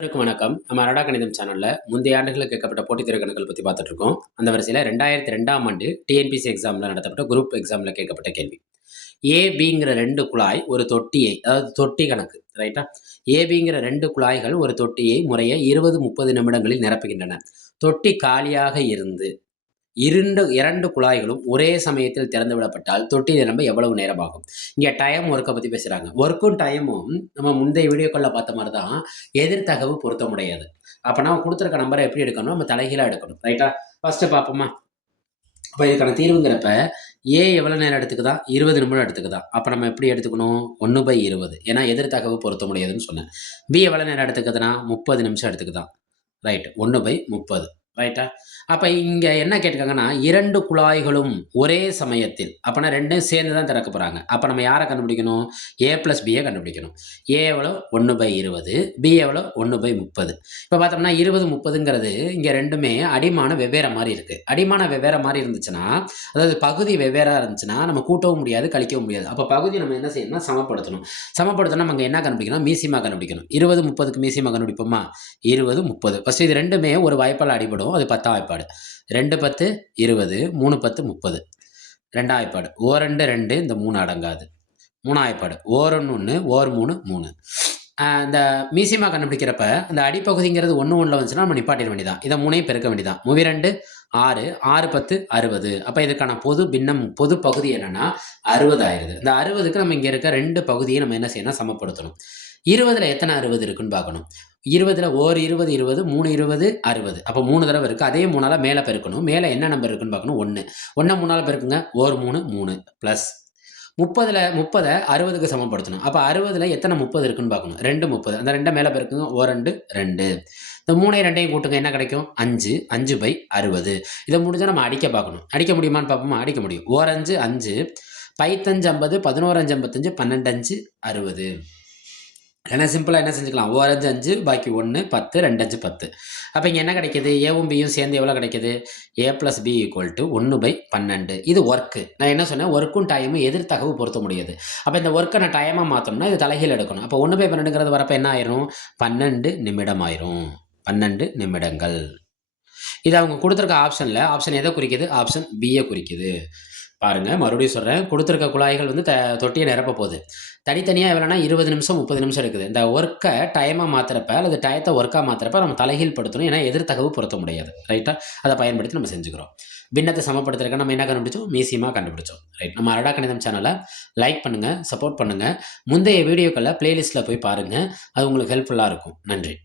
அனைவருக்கும் வணக்கம். நம்ம அரடா கணிதம் சேனல்ல முந்தைய ஆண்டுகளில் கேட்கப்பட்ட போட்டித் தேர்வு கணக்குகள் பத்தி பார்த்துட்டு இருக்கோம். அந்த வரிசையில 2002ஆம் ஆண்டு டிஎன்பிஎஸ்சி எக்ஸாம்ல நடத்தப்பட்ட குரூப் எக்ஸாம்ல கேட்கப்பட்ட கேள்வி. ஏபிங்கிற 2 குழாய் ஒரு தொட்டியை, அதாவது தொட்டி கணக்கு ரைட்டா? ஏபிங்கிற 2 குழாய்கள் ஒரு தொட்டியை முறையே 20, 30 நிமிடங்களில் நிரப்புகின்றன. தொட்டி காலியாக இருந்து 2 குழாய்களும் ஒரே சமயத்தில் திறந்து விடப்பட்டால் தொட்டி நிரம்ப எவ்வளவு நேரம் ஆகும்? இங்க டைம் ஒர்க்க பத்தி பேசுறாங்க. ஒர்க்கும் டைமும் நம்ம முந்தைய வீடியோக்கள்ல பார்த்த மாரி தான் எதிர்தகவு பொருத்தமுடையது. அப்ப நம்ம குடுத்திருக்க நம்பர எப்படி எடுக்கணும்? நம்ம தலைகீழா எடுக்கணும். ரைட்டா? ஃபர்ஸ்ட் பார்ப்போமா? அப்ப இதுக்கான தீர்வுங்கிறப்ப, ஏ எவ்வளவு நேரம் எடுத்துக்குதாம்? 20 நிமிடம் எடுத்துக்குதாம். அப்ப நம்ம எப்படி எடுத்துக்கணும்? 1/20 ஏன்னா எதிர்தகவு பொருத்தமுடையதுன்னு சொன்னேன். பி எவ்வளவு நேரம் எடுத்துக்குதுன்னா, 30 நிமிஷம் எடுத்துக்குதாம். ரைட். 1/30 ரைட்டா? அப்ப இங்க என்ன கேட்டிருக்காங்கன்னா, 2 குழாய்களும் ஒரே சமயத்தில் அப்பன்னா 2ம் சேர்ந்து தான் திறக்க போறாங்க. அப்ப நம்ம யார கண்டுபிடிக்கணும்? ஏ பிளஸ் பிய கண்டுபிடிக்கணும். ஏ எவ்வளோ? 1/20 பி எவ்வளோ? 1/30 இப்ப பார்த்தோம்னா 20, 30ங்கிறது இங்க 2மே அடிமானம் வெவ்வேற மாரி இருக்கு. அடிமானம் வெவ்வேற மாரி இருந்துச்சுன்னா, அதாவது பகுதி வெவ்வேறா இருந்துச்சுன்னா, நம்ம கூட்டவும் முடியாது, கழிக்கவும் முடியாது. அப்ப பகுதி நம்ம என்ன செய்யணும்னா சமப்படுத்தணும். சமப்படுத்தணும்னா நம்ம என்ன கண்டுபிடிக்கணும்? மீசிமா கண்டுபிடிக்கணும். 20, 30க்கு மீசிமா கண்டுபிடிப்போமா? 20, 30 ஃபர்ஸ்ட் இது 2மே ஒரு வாய்ப்பால அடிபடும். அது 10ஆம் வாய்ப்பாடு. 2 10 20 3 10 30 2ஆம் வாய்ப்பாடு. ஓர் 2 இந்த 3 அடங்காது. 3ஆம் வாய்ப்பாடு. ஓர் 1 ஓர் 3 3 இந்த மீசிமா கண்டுபிடிக்கிறப்ப அந்த அடிப்பகுதிங்கிறது 1 1ல வந்துச்சுன்னா நம்ம நிப்பாட்டிட வேண்டியதான். இத 3யும் பெருக்க வேண்டியதான். 2 6 6 10 60 அப்ப இதுக்கான பொது பின்னம் பொது பகுதி என்னன்னா 60 ஆயிருது. இந்த 60க்கு நம்ம இங்க இருக்க 2 பகுதியை நம்ம என்ன செய்யணும்? சமப்படுத்தணும். 20ல எத்தனை 60 இருக்குன்னு பார்க்கணும். 20ல ஓர் 20 20 3 20 60 அப்ப 3 தடவ இருக்கு. அதே 3ஆல மேல பெருக்கணும். மேல என்ன நம்பர் இருக்குன்னு பார்க்கணும். 1 1 3ஆல பெருக்குங்க. ஓர் 3 3 பிளஸ் 30ல 30 60க்கு சமப்படுத்தணும். அப்ப 60ல எத்தனை 30 இருக்குன்னு பார்க்கணும். 2 30 அந்த 2 மேல பெருக்குங்க. ஓர் 2 2 இந்த 3 2யும் கூட்டுங்க. என்ன கிடைக்கும்? 5 5/60 இத முடிஞ்சா நம்ம அடிக்க பார்க்கணும். அடிக்க முடியுமான்னு பார்ப்போமா? அடிக்க முடியும். ஓர் 5 5 5 50 11 5 55 12 5 60 ஏன்னா சிம்பிளா என்ன செஞ்சுக்கலாம்? ஓர் 5 5 பாக்கி 1 10 2 5 10 அப்ப இங்க என்ன கிடைக்குது? ஏவும் பியும் சேர்ந்து எவ்வளவு கிடைக்குது? ஏ பிளஸ் பி ஈக்குவல் டு 1/12 இது ஒர்க்கு. நான் என்ன சொன்னேன்? ஒர்க்கும் டைமும் எதிர்தகவு பொருத்த முடியாது. அப்ப இந்த ஒர்க்கை நான் டைமா மாத்தணும்னா இது தலைகீழ் எடுக்கணும். அப்ப 1/12ங்கிறது வரப்ப என்ன ஆயிரும்? 12 நிமிடம் ஆயிரும். 12 நிமிடங்கள். இது அவங்க குடுத்திருக்க ஆப்ஷன்ல ஆப்ஷன் எதை குறிக்குது? ஆப்ஷன் பிய குறிக்குது. பாருங்க, மறுபடியும் சொல்றேன். குடுத்திருக்க குழாய்கள் வந்து தொட்டிய நிரப்ப போகுது. தனித்தனியா எவ்வளோனா 20 நிமிஷம் 30 நிமிஷம் இருக்குது. இந்த ஒர்க்க டைமா மாத்துறப்ப அல்லது டயத்த ஒர்க்கா மாத்துறப்ப நம்ம தலைகீழ் படுத்தணும். ஏன்னா எதிர்தகவு பொருத்த முடியாது. ரைட்டா? அத பயன்படுத்தி நம்ம செஞ்சுக்கிறோம். பின்னத்தை சமப்படுத்துறதுக்கு நம்ம என்ன கண்டுபிடிச்சோம்? மீசிமா கண்டுபிடிச்சோம். ரைட். நம்ம அரடா கணிதம் சேனலை லைக் பண்ணுங்க, சப்போர்ட் பண்ணுங்க. முந்தைய வீடியோக்கள பிளேலிஸ்ட்ல போய் பாருங்க. அது உங்களுக்கு ஹெல்ப்ஃபுல்லா இருக்கும். நன்றி.